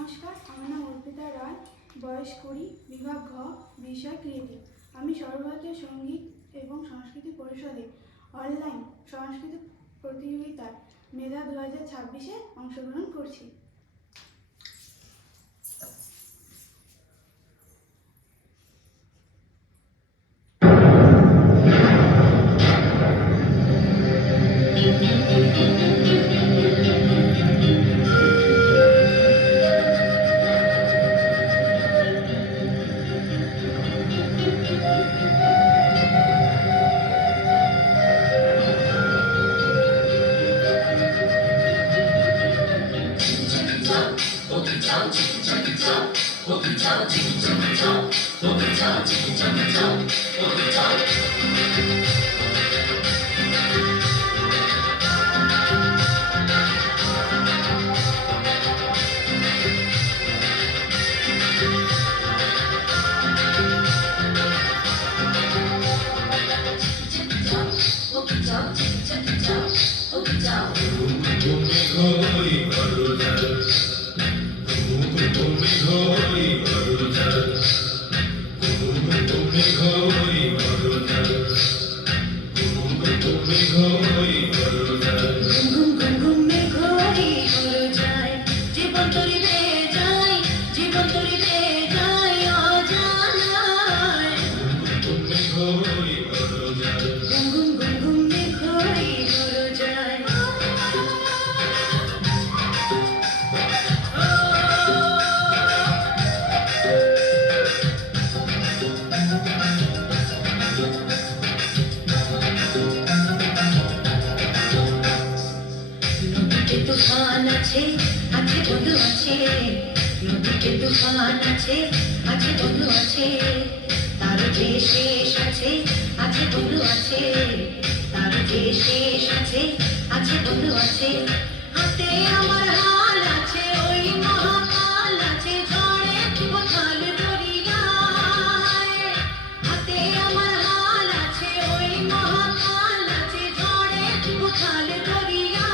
নমস্কার, আমার নাম অর্পিতা রায়, বয়স 20, বিভাগ ঘ, বিষয় ক্রিয়েটিভ। আমি সর্বভারতীয় সঙ্গীত এবং সংস্কৃতি পরিষদে অনলাইন সংস্কৃত প্রতিযোগিতায় মেধা 2026-এ অংশগ্রহণ করছি। তুফান আছে বন্ধু আছে, নদীতে তুফান আছে বন্ধু আছে, তার যে শেষ আছে বন্ধু আছে, তার যে শেষ আছে বন্ধু আছে। হাতে আমার হাল আছে, ওই মহাকাল আছে, ঝড়ে কোথাল দরিয়ায়। হাতে আমার হাল আছে, ওই মহাকাল আছে, ঝড়ে কোথাল দরিয়ায়।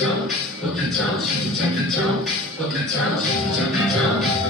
Jump, boogie jump, shimmy jump, boogie jump, shimmy jump.